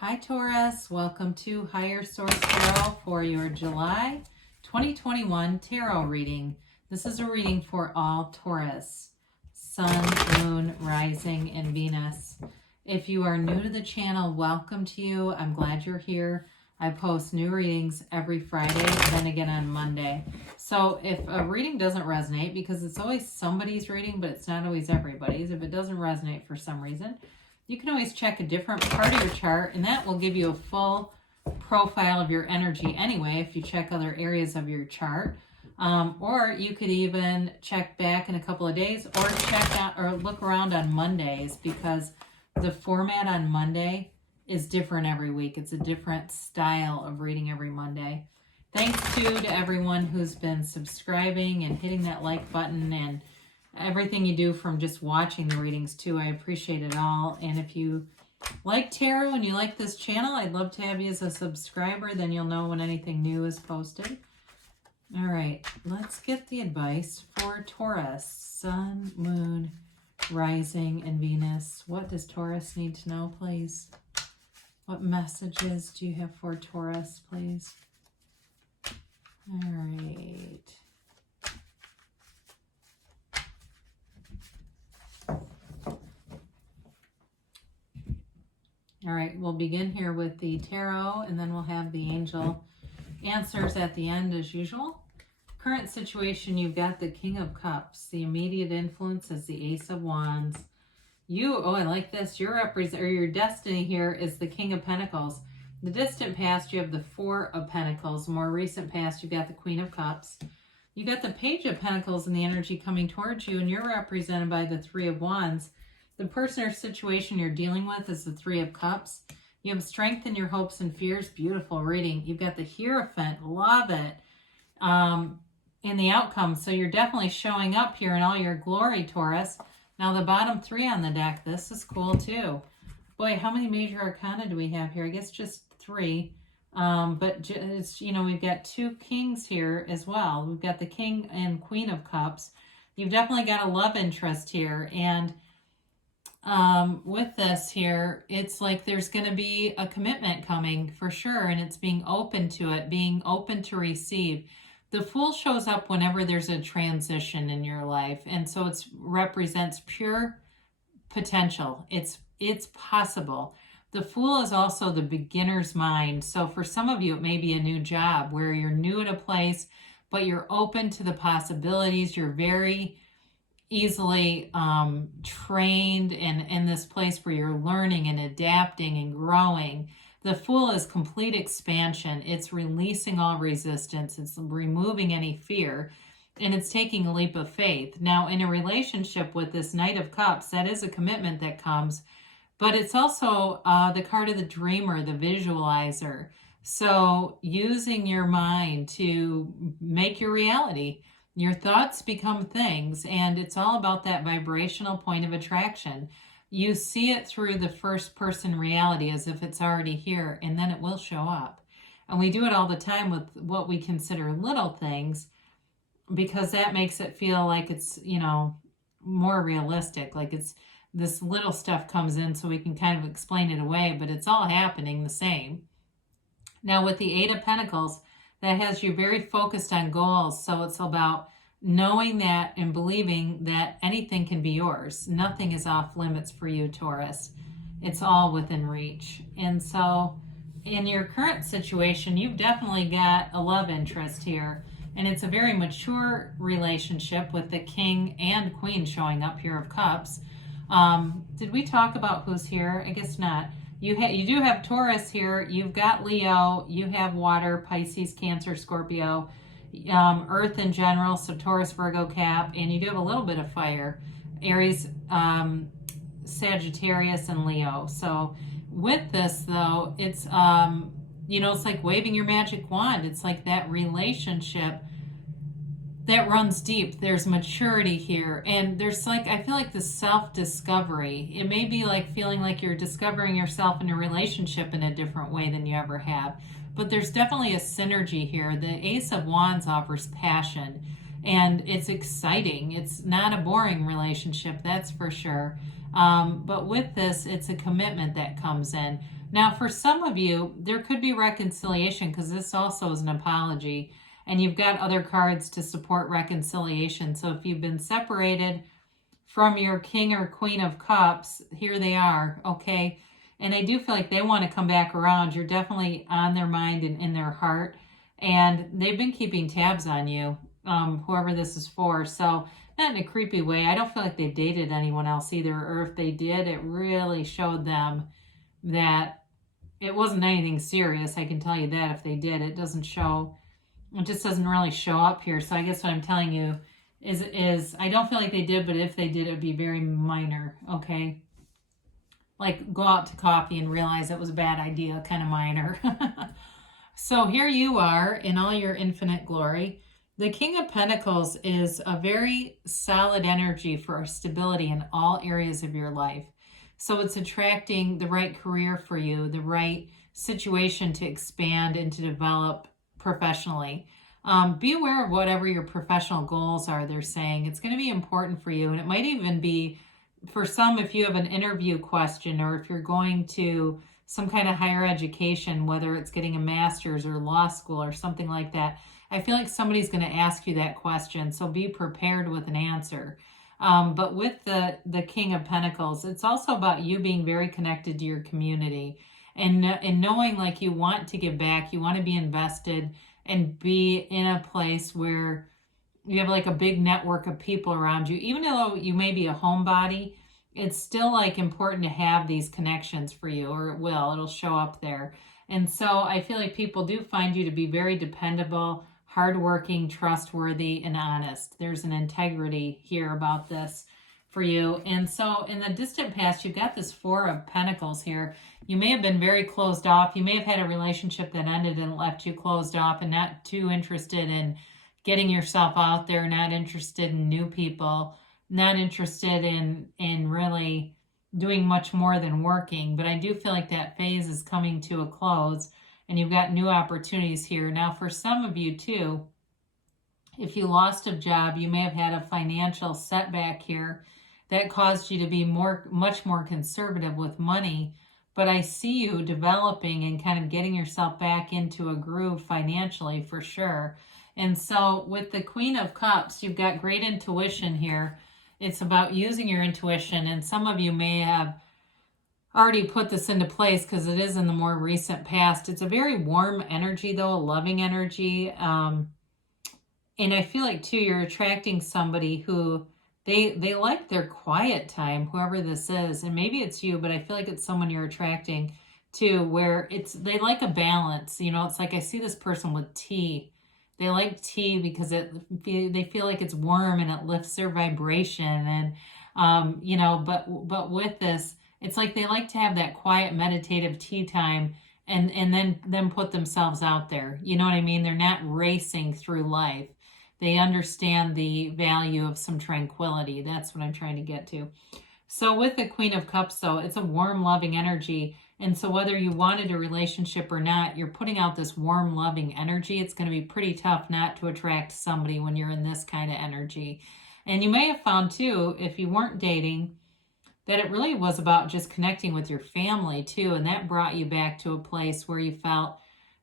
Hi Taurus, welcome to Higher Source Tarot for your July 2021 tarot reading. This is a reading for all Taurus, Sun, Moon, Rising, and Venus. If you are new to the channel, welcome to you. I'm glad you're here. I post new readings every Friday, then again on Monday. So if a reading doesn't resonate, because it's always somebody's reading, but it's not always everybody's, if it doesn't resonate for some reason, you can always check a different part of your chart, and that will give you a full profile of your energy anyway if you check other areas of your chart. Or you could even check back in a couple of days or check out or look around on Mondays, because the format on Monday is different every week. It's a different style of reading every Monday. Thanks to everyone who's been subscribing and hitting that like button and everything you do from just watching the readings too. I appreciate it all. And if you like tarot and you like this channel, I'd love to have you as a subscriber. Then you'll know when anything new is posted. All right, let's get the advice for Taurus, Sun, Moon, Rising, and Venus. What does Taurus need to know, please? What messages do you have for Taurus, please? All right. All right, we'll begin here with the tarot, and then we'll have the angel answers at the end as usual. Current situation, you've got the King of Cups. The immediate influence is the Ace of Wands. I like this. Your destiny here is the King of Pentacles. The distant past, you have the Four of Pentacles. More recent past, you've got the Queen of Cups. You got the Page of Pentacles and the energy coming towards you, and you're represented by the Three of Wands. The person or situation you're dealing with is the Three of Cups. You have strength in your hopes and fears. Beautiful reading. You've got the Hierophant. Love it. In the outcome. So you're definitely showing up here in all your glory, Taurus. Now the bottom three on the deck. This is cool too. Boy, how many major arcana do we have here? I guess just three. But it's, we've got two kings here as well. We've got the King and Queen of Cups. You've definitely got a love interest here. And with this here, it's like there's going to be a commitment coming for sure, and it's being open to it, being open to receive. The Fool shows up whenever there's a transition in your life, and so it represents pure potential. It's possible. The Fool is also the beginner's mind. So for some of you, it may be a new job where you're new at a place, but you're open to the possibilities. You're very easily trained in this place where you're learning and adapting and growing. The Fool is complete expansion. It's releasing all resistance. It's removing any fear, and it's taking a leap of faith. Now, in a relationship with this Knight of Cups, that is a commitment that comes, but it's also the card of the dreamer, the visualizer. So using your mind to make your reality. Your thoughts become things, and it's all about that vibrational point of attraction. You see it through the first person reality as if it's already here, and then it will show up. And we do it all the time with what we consider little things, because that makes it feel like it's, more realistic. Like it's this little stuff comes in so we can kind of explain it away, but it's all happening the same. Now with the Eight of Pentacles, that has you very focused on goals. So it's about knowing that and believing that anything can be yours. Nothing is off limits for you, Taurus. It's all within reach. And so in your current situation, you've definitely got a love interest here. And it's a very mature relationship with the King and Queen showing up here of Cups. Did we talk about who's here? I guess not. You do have Taurus here. You've got Leo. You have water, Pisces, Cancer, Scorpio, Earth in general, so Taurus, Virgo, Cap, and you do have a little bit of fire, Aries, Sagittarius, and Leo. So with this, though, it's, it's like waving your magic wand. It's like that relationship that runs deep. There's maturity here, and there's I feel like the self-discovery. It may be like feeling like you're discovering yourself in a relationship in a different way than you ever have, but there's definitely a synergy here. The Ace of Wands offers passion, and it's exciting. It's not a boring relationship, that's for sure. But with this, it's a commitment that comes in. Now, for some of you, there could be reconciliation because this also is an apology. And you've got other cards to support reconciliation. So if you've been separated from your King or Queen of Cups, here they are, okay? And I do feel like they want to come back around. You're definitely on their mind and in their heart. And they've been keeping tabs on you, whoever this is for. So not in a creepy way. I don't feel like they've dated anyone else either. Or if they did, it really showed them that it wasn't anything serious. I can tell you that if they did. It doesn't show. It just doesn't really show up here. So I guess what I'm telling you is I don't feel like they did, but if they did, it would be very minor, okay? Like go out to coffee and realize it was a bad idea, kind of minor. So here you are in all your infinite glory. The King of Pentacles is a very solid energy for stability in all areas of your life. So it's attracting the right career for you, the right situation to expand and to develop professionally. Be aware of whatever your professional goals are, they're saying. It's going to be important for you. And it might even be, for some, if you have an interview question or if you're going to some kind of higher education, whether it's getting a master's or law school or something like that, I feel like somebody's going to ask you that question. So be prepared with an answer. But with the King of Pentacles, it's also about you being very connected to your community and knowing like you want to give back, you want to be invested and be in a place where you have like a big network of people around you. Even though you may be a homebody, it's still like important to have these connections for you, or it'll show up there. And so I feel like people do find you to be very dependable, hardworking, trustworthy, and honest. There's an integrity here about this for you. And so in the distant past, you've got this Four of Pentacles here. You may have been very closed off. You may have had a relationship that ended and left you closed off and not too interested in getting yourself out there, not interested in new people, not interested in really doing much more than working. But I do feel like that phase is coming to a close and you've got new opportunities here. Now, for some of you too, if you lost a job, you may have had a financial setback here that caused you to be much more conservative with money. But I see you developing and kind of getting yourself back into a groove financially for sure. And so with the Queen of Cups, you've got great intuition here. It's about using your intuition. And some of you may have already put this into place because it is in the more recent past. It's a very warm energy though, a loving energy. And I feel like too, you're attracting somebody who they like their quiet time, whoever this is. And maybe it's you, but I feel like it's someone you're attracting to where they like a balance. You know, it's like I see this person with tea. They like tea because they feel like it's warm and it lifts their vibration. And, you know, but with this, it's like they like to have that quiet meditative tea time and then put themselves out there. You know what I mean? They're not racing through life. They understand the value of some tranquility. That's what I'm trying to get to. So with the Queen of Cups, though, it's a warm, loving energy. And so whether you wanted a relationship or not, you're putting out this warm, loving energy. It's going to be pretty tough not to attract somebody when you're in this kind of energy. And you may have found, too, if you weren't dating, that it really was about just connecting with your family, too. And that brought you back to a place where you felt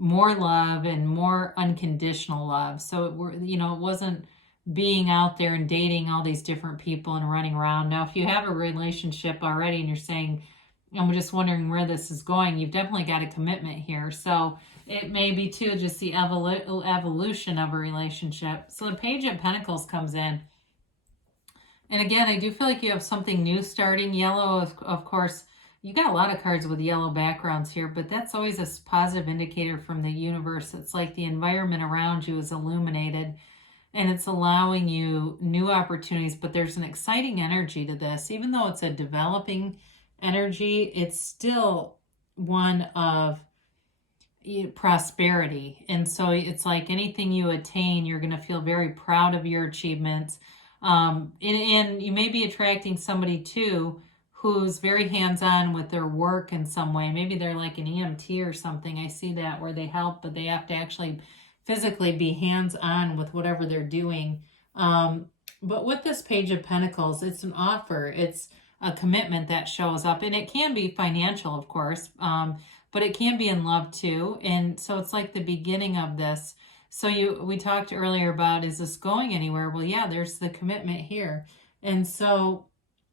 more love and more unconditional love. So it wasn't being out there and dating all these different people and running around. Now, if you have a relationship already and you're saying, I'm just wondering where this is going, you've definitely got a commitment here. So it may be too just the evolution of a relationship. So the Page of Pentacles comes in. And again, I do feel like you have something new starting. Yellow, of course, you got a lot of cards with yellow backgrounds here, but that's always a positive indicator from the universe. It's like the environment around you is illuminated and it's allowing you new opportunities, but there's an exciting energy to this. Even though it's a developing energy, it's still one of prosperity. And so it's like anything you attain, you're going to feel very proud of your achievements. And you may be attracting somebody too who's very hands-on with their work in some way. Maybe they're like an EMT or something. I see that where they help, but they have to actually physically be hands-on with whatever they're doing. But with this Page of Pentacles, it's an offer. It's a commitment that shows up. And it can be financial, of course, but it can be in love too. And so it's like the beginning of this. So we talked earlier about, is this going anywhere? Well, yeah, there's the commitment here. And so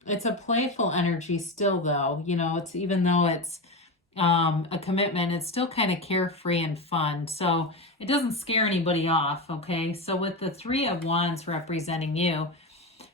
it's a playful energy still, though. You know, it's, even though it's a commitment, it's still kind of carefree and fun. So it doesn't scare anybody off, okay? So with the Three of Wands representing you,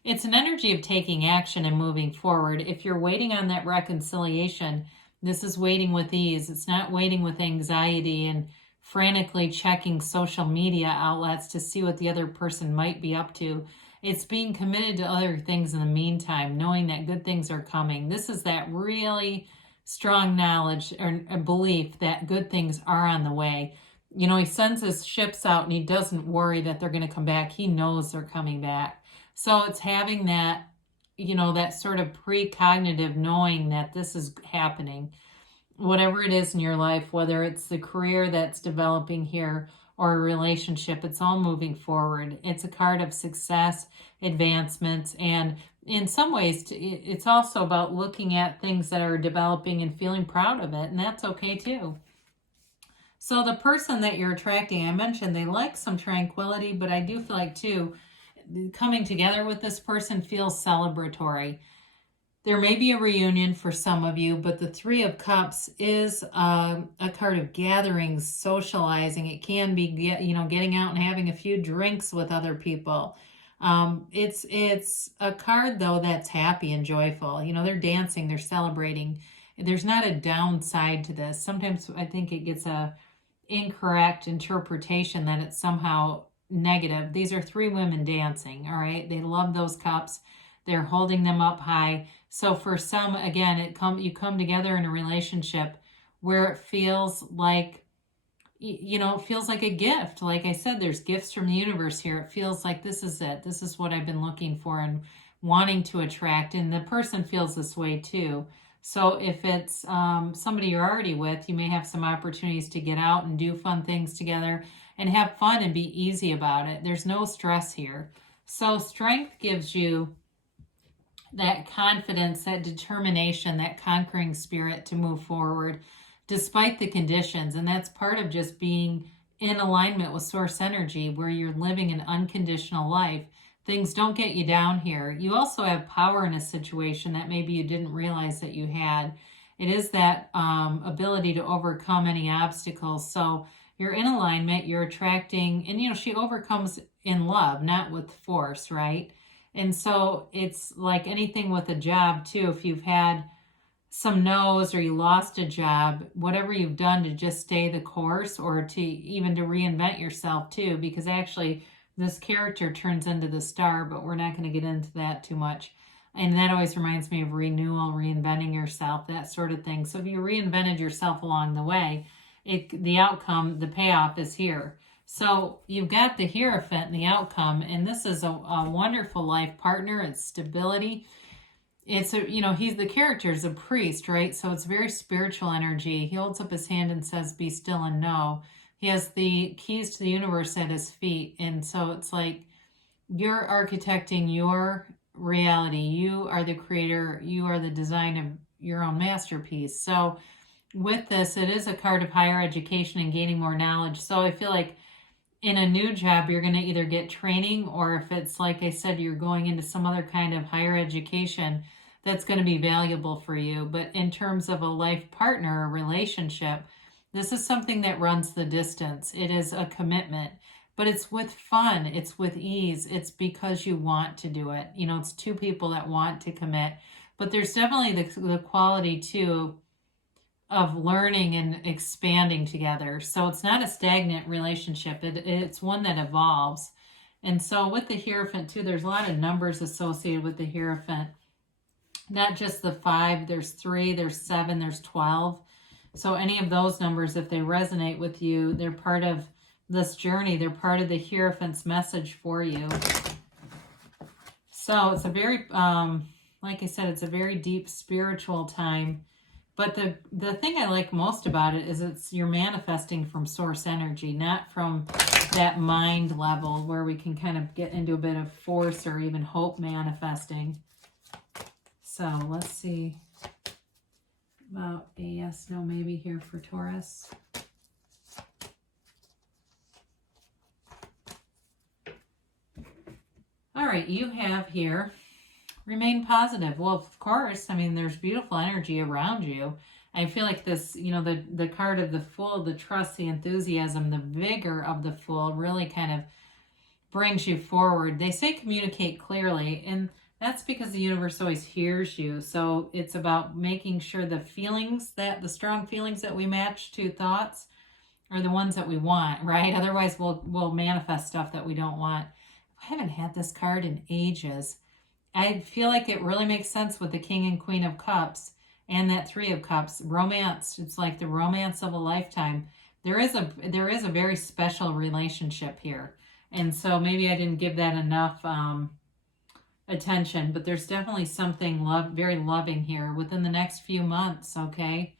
it's an energy of taking action and moving forward. If you're waiting on that reconciliation, this is waiting with ease. It's not waiting with anxiety and frantically checking social media outlets to see what the other person might be up to. It's being committed to other things in the meantime, knowing that good things are coming. This is that really strong knowledge or belief that good things are on the way. You know, he sends his ships out and he doesn't worry that they're going to come back. He knows they're coming back. So it's having that, you know, that sort of precognitive knowing that this is happening. Whatever it is in your life, whether it's the career that's developing here or a relationship, it's all moving forward. It's a card of success, advancements, and in some ways, it's also about looking at things that are developing and feeling proud of it, and that's okay too. So the person that you're attracting, I mentioned they like some tranquility, but I do feel like too, coming together with this person feels celebratory. There may be a reunion for some of you, but the Three of Cups is a card of gatherings, socializing. It can be, you know, getting out and having a few drinks with other people. It's a card, though, that's happy and joyful. You know, they're dancing, they're celebrating. There's not a downside to this. Sometimes I think it gets a incorrect interpretation that it's somehow negative. These are three women dancing, all right? They love those cups. They're holding them up high. So for some, again, you come together in a relationship where it feels like, you know, it feels like a gift. Like I said, there's gifts from the universe here. It feels like this is it. This is what I've been looking for and wanting to attract. And the person feels this way too. So if it's somebody you're already with, you may have some opportunities to get out and do fun things together and have fun and be easy about it. There's no stress here. So strength gives you that confidence, that determination, that conquering spirit to move forward despite the conditions. And that's part of just being in alignment with source energy, where you're living an unconditional life. Things don't get you down here. You also have power in a situation that maybe you didn't realize that you had. It is that ability to overcome any obstacles. So you're in alignment, you're attracting, and you know, she overcomes in love, not with force, right? And so it's like anything with a job too. If you've had some no's or you lost a job, whatever you've done to just stay the course or to even to reinvent yourself too, because actually this character turns into the star, but we're not going to get into that too much. And that always reminds me of renewal, reinventing yourself, that sort of thing. So if you reinvented yourself along the way, the outcome, the payoff is here. So you've got the Hierophant and the outcome, and this is a wonderful life partner. It's stability. It's the character is a priest, right? So it's very spiritual energy. He holds up his hand and says, "Be still and know." He has the keys to the universe at his feet. And so it's like you're architecting your reality. You are the creator. You are the design of your own masterpiece. So with this, it is a card of higher education and gaining more knowledge. So I feel like in a new job, you're going to either get training, or if it's, like I said, you're going into some other kind of higher education, that's going to be valuable for you. But in terms of a life partner, a relationship, this is something that runs the distance. It is a commitment, but it's with fun. It's with ease. It's because you want to do it. You know, it's two people that want to commit, but there's definitely the quality too of learning and expanding together. So it's not a stagnant relationship. It's one that evolves. And so with the Hierophant too, there's a lot of numbers associated with the Hierophant. Not just the 5, there's 3, there's 7, there's 12. So any of those numbers, if they resonate with you, they're part of this journey. They're part of the Hierophant's message for you. So it's a very, like I said, it's a very deep spiritual time. But the thing I like most about it is you're manifesting from source energy, not from that mind level where we can kind of get into a bit of force or even hope manifesting. So let's see about a yes, no, maybe here for Taurus. All right, you have here, remain positive. Well, of course, I mean, there's beautiful energy around you. I feel like this, you know, the card of the Fool, the trust, the enthusiasm, the vigor of the Fool really kind of brings you forward. They say communicate clearly, and that's because the universe always hears you. So it's about making sure the strong feelings that we match to thoughts are the ones that we want, right? Otherwise, we'll manifest stuff that we don't want. I haven't had this card in ages. I feel like it really makes sense with the King and Queen of Cups and that Three of Cups. Romance, it's like the romance of a lifetime. There is a very special relationship here. And so maybe I didn't give that enough attention, but there's definitely something very loving here within the next few months, okay?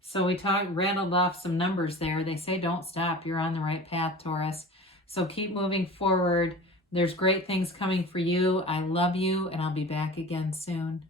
So we rattled off some numbers there. They say don't stop. You're on the right path, Taurus. So keep moving forward. There's great things coming for you. I love you, and I'll be back again soon.